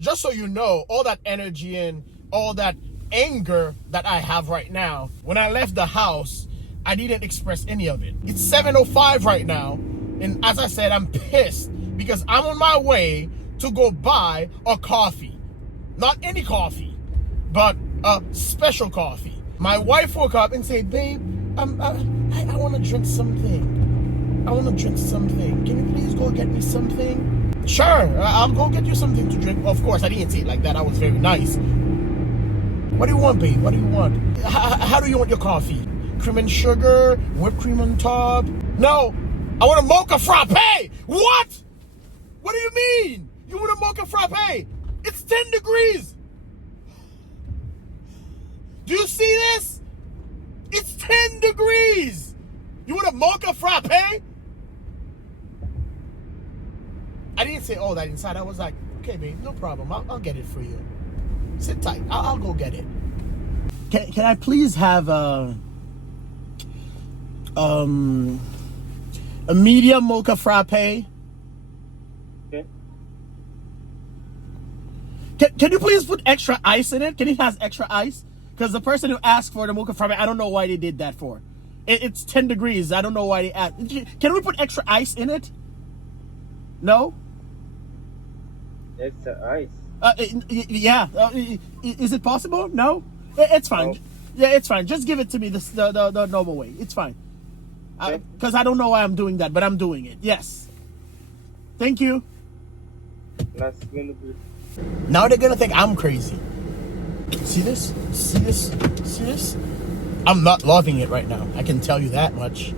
just so you know, all that energy and all that anger that I have right now, when I left the house, I didn't express any of it. It's 7:05 right now, and as I said, I'm pissed because I'm on my way to go buy a coffee. Not any coffee, but a special coffee. My wife woke up and said, babe, I want to drink something. I want to drink something. Can you please go get me something? Sure, I'll go get you something to drink. Of course, I didn't say it like that. I was very nice. What do you want, babe? What do you want? How do you want your coffee? Cream and sugar? Whipped cream on top? No, I want a mocha frappe. What? What do you mean? You want a mocha frappe? It's 10 degrees. Do you see this? It's 10 degrees. You want a mocha frappe? I didn't say all that inside. I was like, okay, babe, no problem. I'll get it for you. Sit tight. I'll go get it. Can I please have a medium mocha frappe? Okay. Can you please put extra ice in it? Can it has extra ice? Because the person who asked for the mocha frappe, I don't know why they did that for. It's 10 degrees. I don't know why they asked. Can we put extra ice in it? No? Extra ice. Yeah. Is it possible? No? It's fine. No. Yeah, it's fine. Just give it to me the normal way. It's fine. Okay. Because I don't know why I'm doing that, but I'm doing it. Yes. Thank you. Last minute. Now they're going to think I'm crazy. See this? See this? See this? I'm not loving it right now. I can tell you that much.